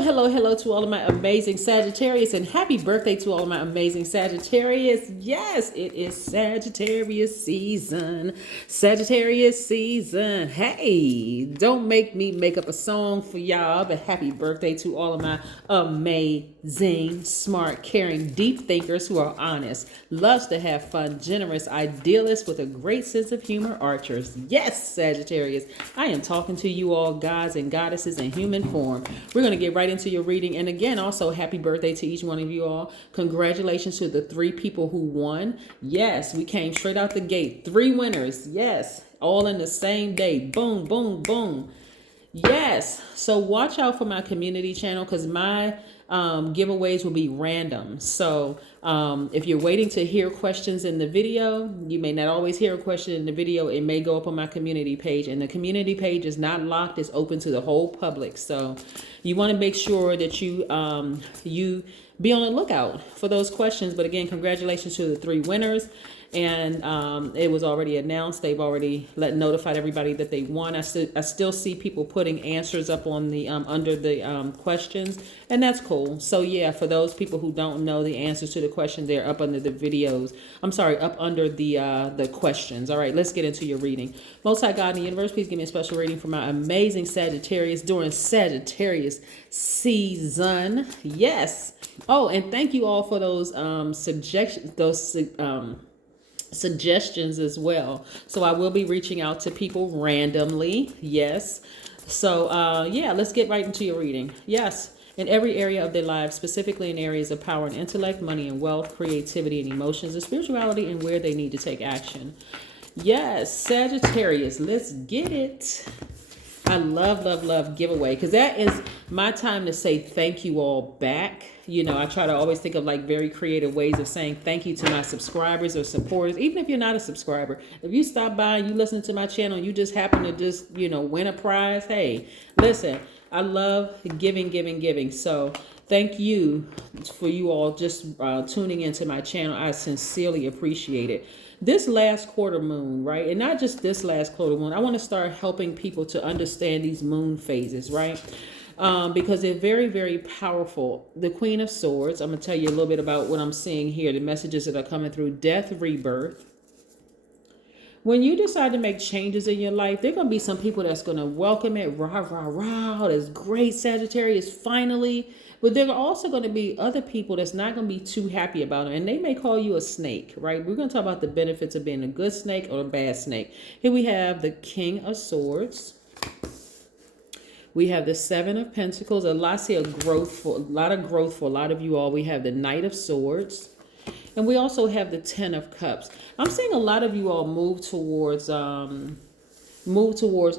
Hello to all of my amazing Sagittarius, and happy birthday to all of my amazing Sagittarius. Yes, it is Sagittarius season. Sagittarius season. Hey, don't make me make up a song for y'all, but happy birthday to all of my amazing, smart, caring, deep thinkers who are honest, loves to have fun, generous, idealists with a great sense of humor, archers. Yes, Sagittarius, I am talking to you all gods and goddesses in human form. We're going to get right into your reading. And again, also happy birthday to each one of you all. Congratulations to the 3 people who won. Yes, we came straight out the gate. 3 winners. Yes, all in the same day. Boom, boom, boom. Yes. So watch out for my community channel because my giveaways will be random. So if you're waiting to hear questions in the video, you may not always hear a question in the video. It may go up on my community page, and the community page is not locked. It's open to the whole public. So you want to make sure that you be on the lookout for those questions. But again, congratulations to the 3 winners. And it was already announced. They've already notified everybody that they won. I still see people putting answers up on the under the questions, and that's cool. So yeah, for those people who don't know the answers to the question, they're up under the videos. I'm sorry, up under the questions. All right, let's get into your reading. Most High God in the universe, please give me a special reading for my amazing Sagittarius during Sagittarius season. Yes. Oh, and thank you all for those suggestions as well. So I will be reaching out to people randomly. Yes. So yeah, let's get right into your reading. Yes. In every area of their lives, specifically in areas of power and intellect, money and wealth, creativity and emotions, and spirituality, and where they need to take action. Yes, Sagittarius, let's get it. I love giveaway because that is my time to say thank you all back. You know, I try to always think of like very creative ways of saying thank you to my subscribers or supporters. Even if you're not a subscriber, if you stop by and you listen to my channel and you just happen to just, win a prize. Hey, listen, I love giving. So thank you for you all just tuning into my channel. I sincerely appreciate it. This last quarter moon, right? And not just this last quarter moon. I want to start helping people to understand these moon phases, right? Because they're very, very powerful. The Queen of Swords, I'm going to tell you a little bit about what I'm seeing here, the messages that are coming through. Death, rebirth. When you decide to make changes in your life, there are going to be some people that's going to welcome it. Rah, rah, rah. That's great, Sagittarius, finally. But there are also going to be other people that's not going to be too happy about it. And they may call you a snake, right? We're going to talk about the benefits of being a good snake or a bad snake. Here we have the King of Swords. We have the 7 of Pentacles. A lot of growth for a lot of you all. We have the Knight of Swords. And we also have the 10 of Cups. I'm seeing a lot of you all move towards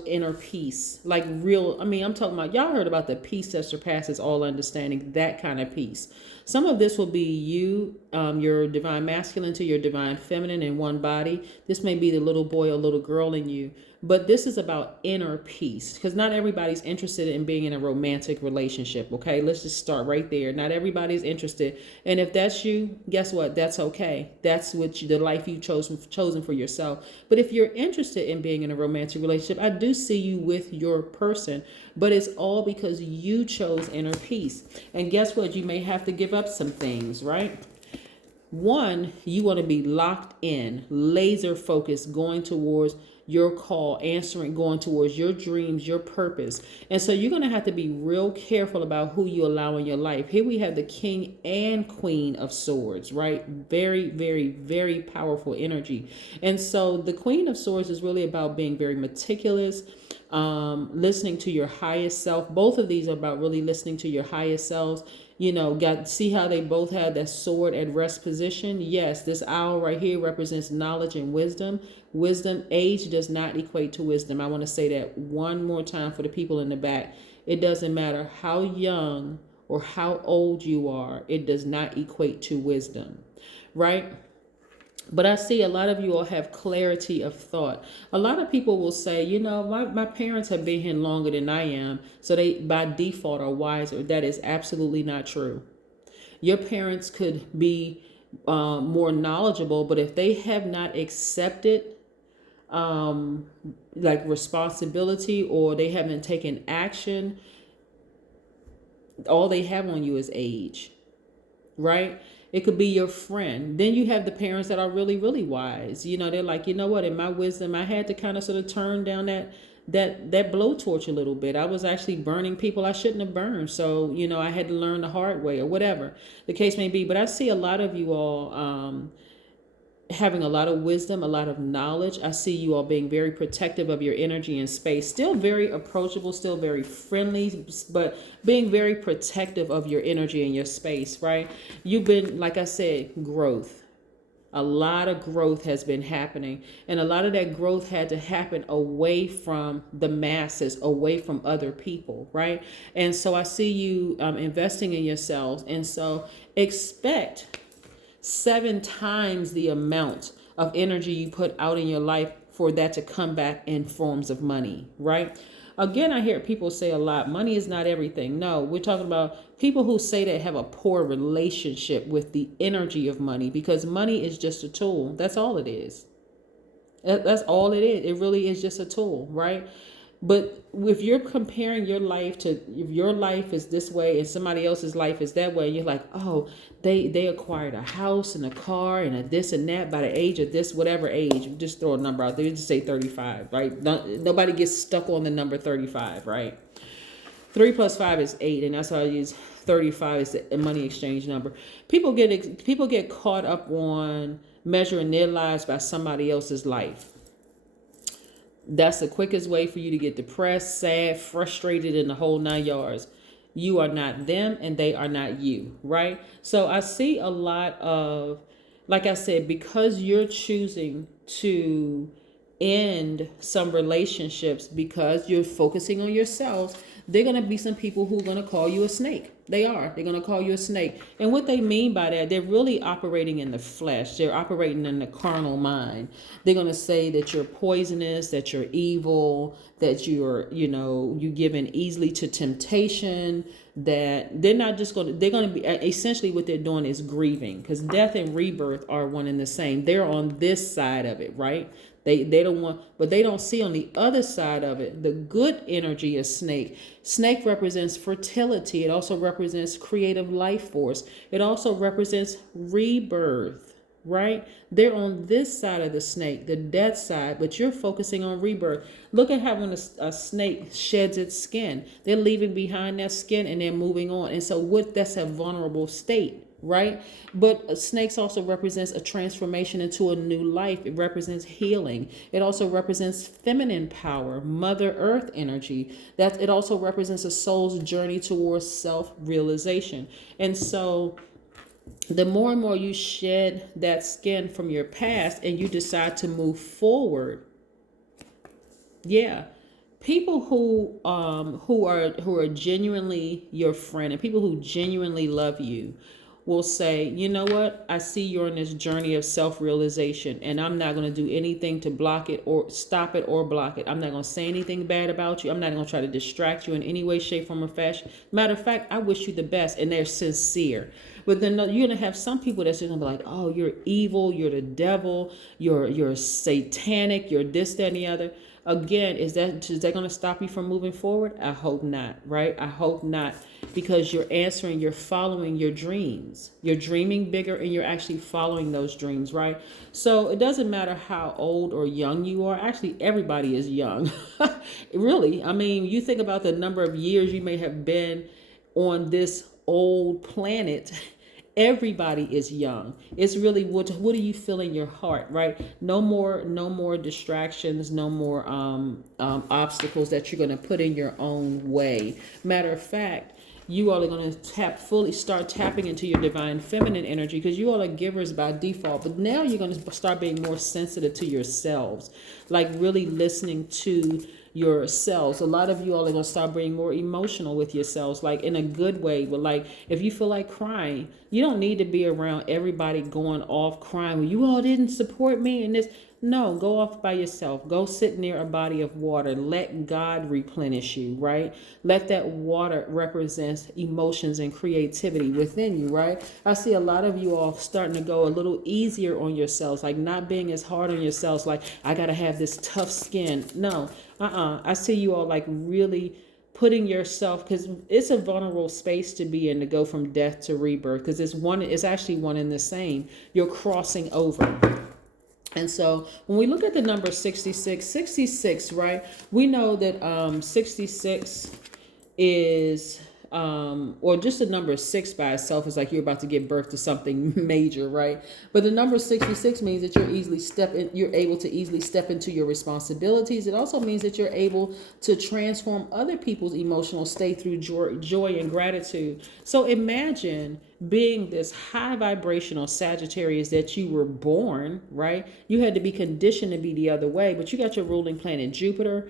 inner peace. Like real, I'm talking about, y'all heard about the peace that surpasses all understanding, that kind of peace. Some of this will be you, your divine masculine to your divine feminine in one body. This may be the little boy or little girl in you. But this is about inner peace because not everybody's interested in being in a romantic relationship. Okay, let's just start right there. Not everybody's interested. And if that's you, guess what? That's okay. That's the life you've chosen for yourself. But if you're interested in being in a romantic relationship, I do see you with your person. But it's all because you chose inner peace. And guess what? You may have to give up some things, right? One, you want to be locked in, laser focused, going towards your call, going towards your dreams, your purpose. And so you're going to have to be real careful about who you allow in your life. Here we have the King and Queen of Swords, right? Very, very, very powerful energy. And so the Queen of Swords is really about being very meticulous, listening to your highest self. Both of these are about really listening to your highest selves. See how they both have that sword at rest position? Yes, this owl right here represents knowledge and wisdom. Age does not equate to wisdom. I want to say that one more time for the people in the back. It doesn't matter how young or how old you are. It does not equate to wisdom, right? But I see a lot of you all have clarity of thought. A lot of people will say, my parents have been here longer than I am, so they by default are wiser. That is absolutely not true. Your parents could be more knowledgeable, but if they have not accepted responsibility or they haven't taken action, All they have on you is age, right? It could be your friend. Then you have the parents that are really, really wise. You know, they're like, you know what, in my wisdom, I had to kind of sort of turn down that blowtorch a little bit. I was actually burning people I shouldn't have burned. So, you know, I had to learn the hard way or whatever the case may be. But I see a lot of you all having a lot of wisdom, a lot of knowledge. I see you all being very protective of your energy and space, still very approachable, still very friendly, but being very protective of your energy and your space, right? You've been, like I said, growth. A lot of growth has been happening, and a lot of that growth had to happen away from the masses, away from other people, right? And so I see you investing in yourselves, and so expect 7 times the amount of energy you put out in your life for that to come back in forms of money, right? Again, I hear people say a lot, money is not everything. No, we're talking about people who say they have a poor relationship with the energy of money, because money is just a tool. That's all it is. That's all it is. It really is just a tool, right? But if you're comparing your life to, if your life is this way and somebody else's life is that way, you're like, oh, they acquired a house and a car and a this and that by the age of this, whatever age. Just throw a number out there. Just say 35, right? Nobody gets stuck on the number 35, right? 3 plus 5 is 8, and that's how I use 35 as the money exchange number. People get caught up on measuring their lives by somebody else's life. That's the quickest way for you to get depressed, sad, frustrated, in the whole 9 yards. You are not them and they are not you, right? So I see a lot of, like I said, because you're choosing to end some relationships because you're focusing on yourselves, they're going to be some people who are going to call you a snake. They're going to call you a snake. And what they mean by that, they're really operating in the flesh. They're operating in the carnal mind. They're going to say that you're poisonous, that you're evil, that you're, you give in easily to temptation, that they're not just going to, they're going to be, essentially what they're doing is grieving, because death and rebirth are one and the same. They're on this side of it, right? They don't want, but they don't see on the other side of it, the good energy of snake. Snake represents fertility. It also represents creative life force. It also represents rebirth, right? They're on this side of the snake, the death side, but you're focusing on rebirth. Look at how when a snake sheds its skin, they're leaving behind that skin and they're moving on. And so that's a vulnerable state, right? But snakes also represents a transformation into a new life. It represents healing. It also represents feminine power, Mother Earth energy. That it also represents a soul's journey towards self-realization. And so the more and more you shed that skin from your past and you decide to move forward, people who are genuinely your friend and people who genuinely love you will say, you know what, I see you're on this journey of self-realization, and I'm not going to do anything to block it or stop it or block it. I'm not going to say anything bad about you. I'm not going to try to distract you in any way, shape, form, or fashion. Matter of fact, I wish you the best, and they're sincere. But then you're going to have some people that's just going to be like, oh, you're evil, you're the devil, you're satanic, you're this, that, and the other. Again, is that going to stop you from moving forward? I hope not, right? I hope not, because you're following your dreams. You're dreaming bigger and you're actually following those dreams, right? So it doesn't matter how old or young you are. Actually, everybody is young. Really. I mean, you think about the number of years you may have been on this old planet. Everybody is young. It's really what do you feel in your heart, right? No more distractions, no more obstacles that you're going to put in your own way. Matter of fact, you all are going to start tapping into your divine feminine energy, because you all are givers by default. But now you're going to start being more sensitive to yourselves, like really listening to yourselves. A lot of you all are going to start being more emotional with yourselves, like in a good way. But like, if you feel like crying, you don't need to be around everybody going off crying. Well, you all didn't support me in this. No, go off by yourself. Go sit near a body of water. Let God replenish you, right? Let that water represent emotions and creativity within you, right? I see a lot of you all starting to go a little easier on yourselves, like not being as hard on yourselves, like I got to have this tough skin. No, I see you all like really putting yourself, because it's a vulnerable space to be in, to go from death to rebirth, because it's actually one and the same. You're crossing over. And so when we look at the number 66, right, we know that 66 is, or just the number 6 by itself is like you're about to give birth to something major, right? But the number 66 means that you're able to easily step into your responsibilities. It also means that you're able to transform other people's emotional state through joy and gratitude. So imagine being this high vibrational Sagittarius that you were born, right? You had to be conditioned to be the other way, but you got your ruling planet Jupiter,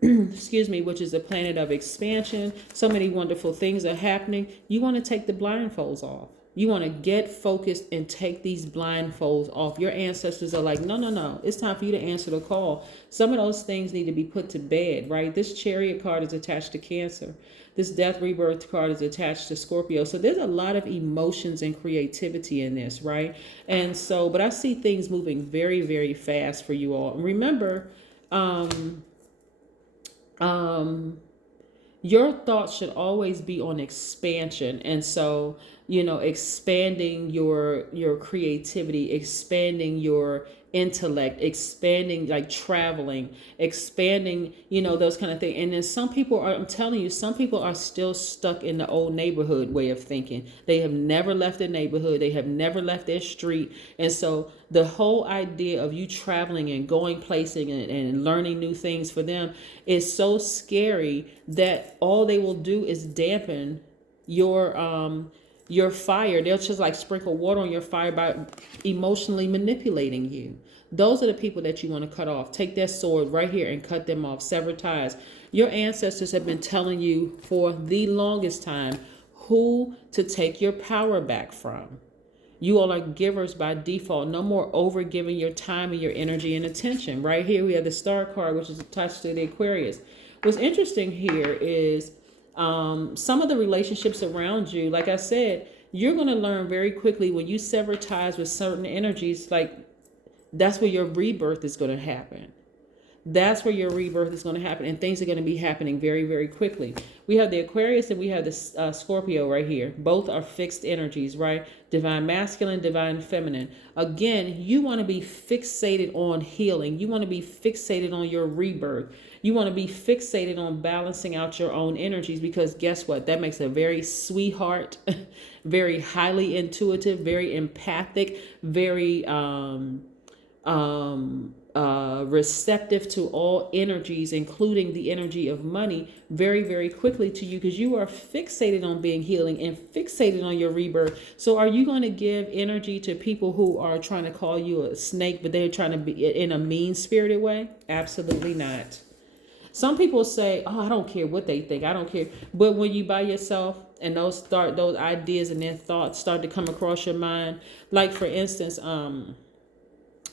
excuse me, which is a planet of expansion. So many wonderful things are happening. You want to take the blindfolds off. You want to get focused and take these blindfolds off. Your ancestors are like, no, no, no. It's time for you to answer the call. Some of those things need to be put to bed, right? This Chariot card is attached to Cancer. This Death Rebirth card is attached to Scorpio. So there's a lot of emotions and creativity in this, right? And so, but I see things moving very, very fast for you all. And remember, your thoughts should always be on expansion. And so, expanding your creativity, expanding your intellect, expanding, like traveling, expanding, those kind of things. And then some people are, I'm telling you, some people are still stuck in the old neighborhood way of thinking. They have never left their neighborhood. They have never left their street. And so the whole idea of you traveling and going places and learning new things for them is so scary that all they will do is dampen your fire. They'll just like sprinkle water on your fire by emotionally manipulating you. Those are the people that you want to cut off. Take that sword right here and cut them off. Sever ties. Your ancestors have been telling you for the longest time who to take your power back from. You all are givers by default. No more over giving your time and your energy and attention. Right here we have the Star card, which is attached to the Aquarius. What's interesting here is some of the relationships around you. Like I said, you're going to learn very quickly when you sever ties with certain energies, like that's where your rebirth is going to happen. That's where your rebirth is going to happen, and things are going to be happening very, very quickly. We have the Aquarius and we have the Scorpio right here. Both are fixed energies, right? Divine masculine, divine feminine. Again, you want to be fixated on healing. You want to be fixated on your rebirth. You want to be fixated on balancing out your own energies, because guess what? That makes a very sweetheart, very highly intuitive, very empathic, very receptive to all energies, including the energy of money, very, very quickly to you, because you are fixated on being healing and fixated on your rebirth. So are you going to give energy to people who are trying to call you a snake, but they're trying to be in a mean-spirited way? Absolutely not. Some people say, oh, I don't care what they think. I don't care. But when you by yourself and those ideas and their thoughts start to come across your mind, like for instance,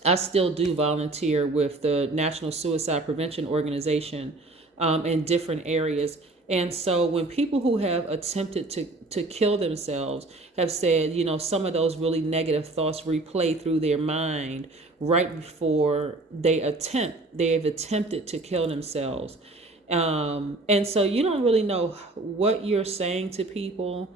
I still do volunteer with the National Suicide Prevention Organization in different areas. And so when people who have attempted to kill themselves have said, some of those really negative thoughts replay through their mind right before they've attempted to kill themselves. And so you don't really know what you're saying to people.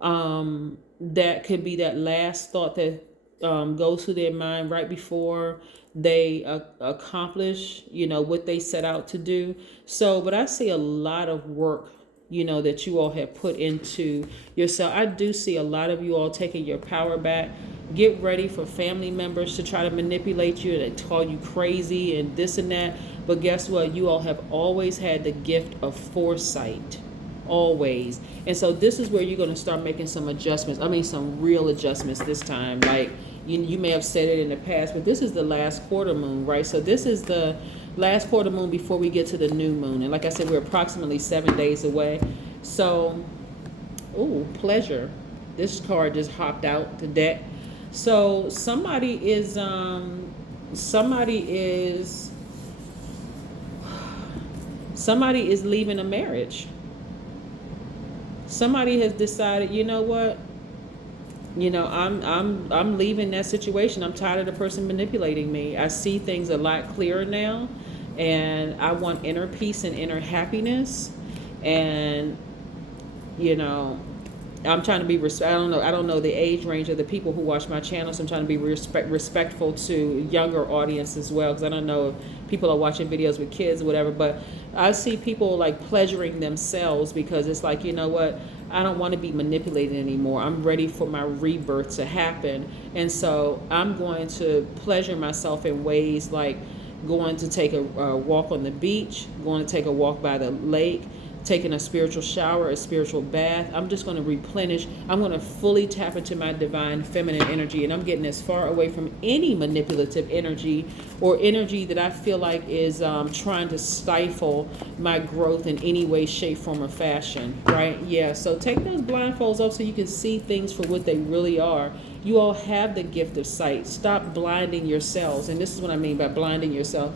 That could be that last thought that goes through their mind right before they accomplish, what they set out to do. So, but I see a lot of work, that you all have put into yourself. I do see a lot of you all taking your power back. Get ready for family members to try to manipulate you and call you crazy and this and that. But guess what? You all have always had the gift of foresight. Always. And so this is where you're going to start making some adjustments. I mean, some real adjustments this time. Like you may have said it in the past, but this is the last quarter moon, right? So this is the last quarter moon before we get to the new moon. And like I said, we're approximately 7 days away. So, pleasure. This card just hopped out the deck. So somebody is leaving a marriage. Somebody has decided, you know what? I'm leaving that situation. I'm tired of the person manipulating me. I see things a lot clearer now, and I want inner peace and inner happiness. And, you know, I'm trying to be I don't know the age range of the people who watch my channel, so I'm trying to be respectful to younger audience as well, because I don't know if people are watching videos with kids or whatever. But I see people like pleasuring themselves, because it's like, you know what, I don't want to be manipulated anymore. I'm ready for my rebirth to happen, and so I'm going to pleasure myself in ways like going to take a walk on the beach, going to take a walk by the lake, taking a spiritual shower, a spiritual bath. I'm just going to replenish. I'm going to fully tap into my divine feminine energy, and I'm getting as far away from any manipulative energy or energy that I feel like is trying to stifle my growth in any way, shape, form, or fashion, right? Yeah, so take those blindfolds off so you can see things for what they really are. You all have the gift of sight. Stop blinding yourselves, and this is what I mean by blinding yourself.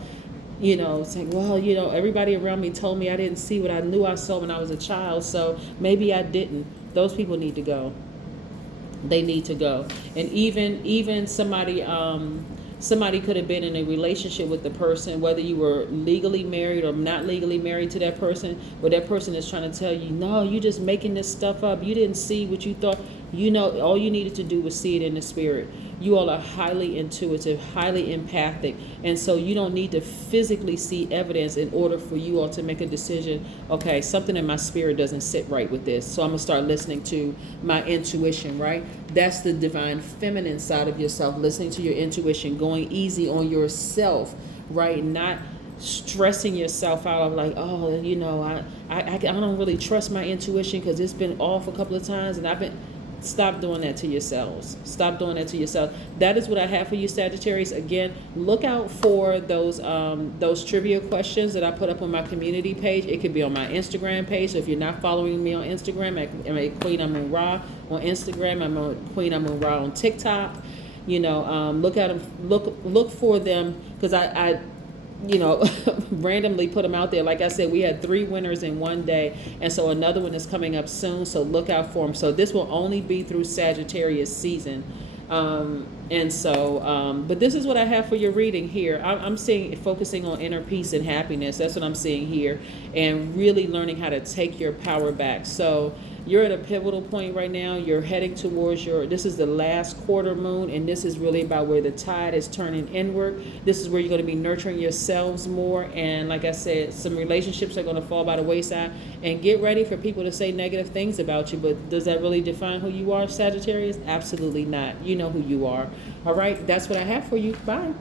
You know, saying, well, you know, everybody around me told me I didn't see what I knew I saw when I was a child, so maybe I didn't. Those people need to go. They need to go. And even somebody could have been in a relationship with the person, whether you were legally married or not legally married to that person, but that person is trying to tell you, no, you just making this stuff up. You didn't see what you thought. You know, all you needed to do was see it in the spirit. You all are highly intuitive, highly empathic, and so you don't need to physically see evidence in order for you all to make a decision. Okay, something in my spirit doesn't sit right with this, so I'm gonna start listening to my intuition, right? That's the divine feminine side of yourself, listening to your intuition, going easy on yourself, right? Not stressing yourself out of like, oh, you know, I don't really trust my intuition because it's been off a couple of times, and I've been. Stop doing that to yourselves. Stop doing that to yourself. That is what I have for you, Sagittarius. Again, look out for those trivia questions that I put up on my community page. It could be on my Instagram page. So if you're not following me on Instagram, I'm at Queen Amun Ra on Instagram. I'm on Queen Amun Ra on TikTok. You know, look at them. Look for them, because I you know, randomly put them out there. Like I said, we had 3 winners in one day, and so another one is coming up soon, so look out for them. So this will only be through Sagittarius season. And so, but this is what I have for your reading here. I'm seeing focusing on inner peace and happiness. That's what I'm seeing here, and really learning how to take your power back. So you're at a pivotal point right now. You're heading towards this is the last quarter moon, and this is really about where the tide is turning inward. This is where you're going to be nurturing yourselves more. And like I said, some relationships are going to fall by the wayside, and get ready for people to say negative things about you. But does that really define who you are, Sagittarius? Absolutely not. You know who you are. All right. That's what I have for you. Bye.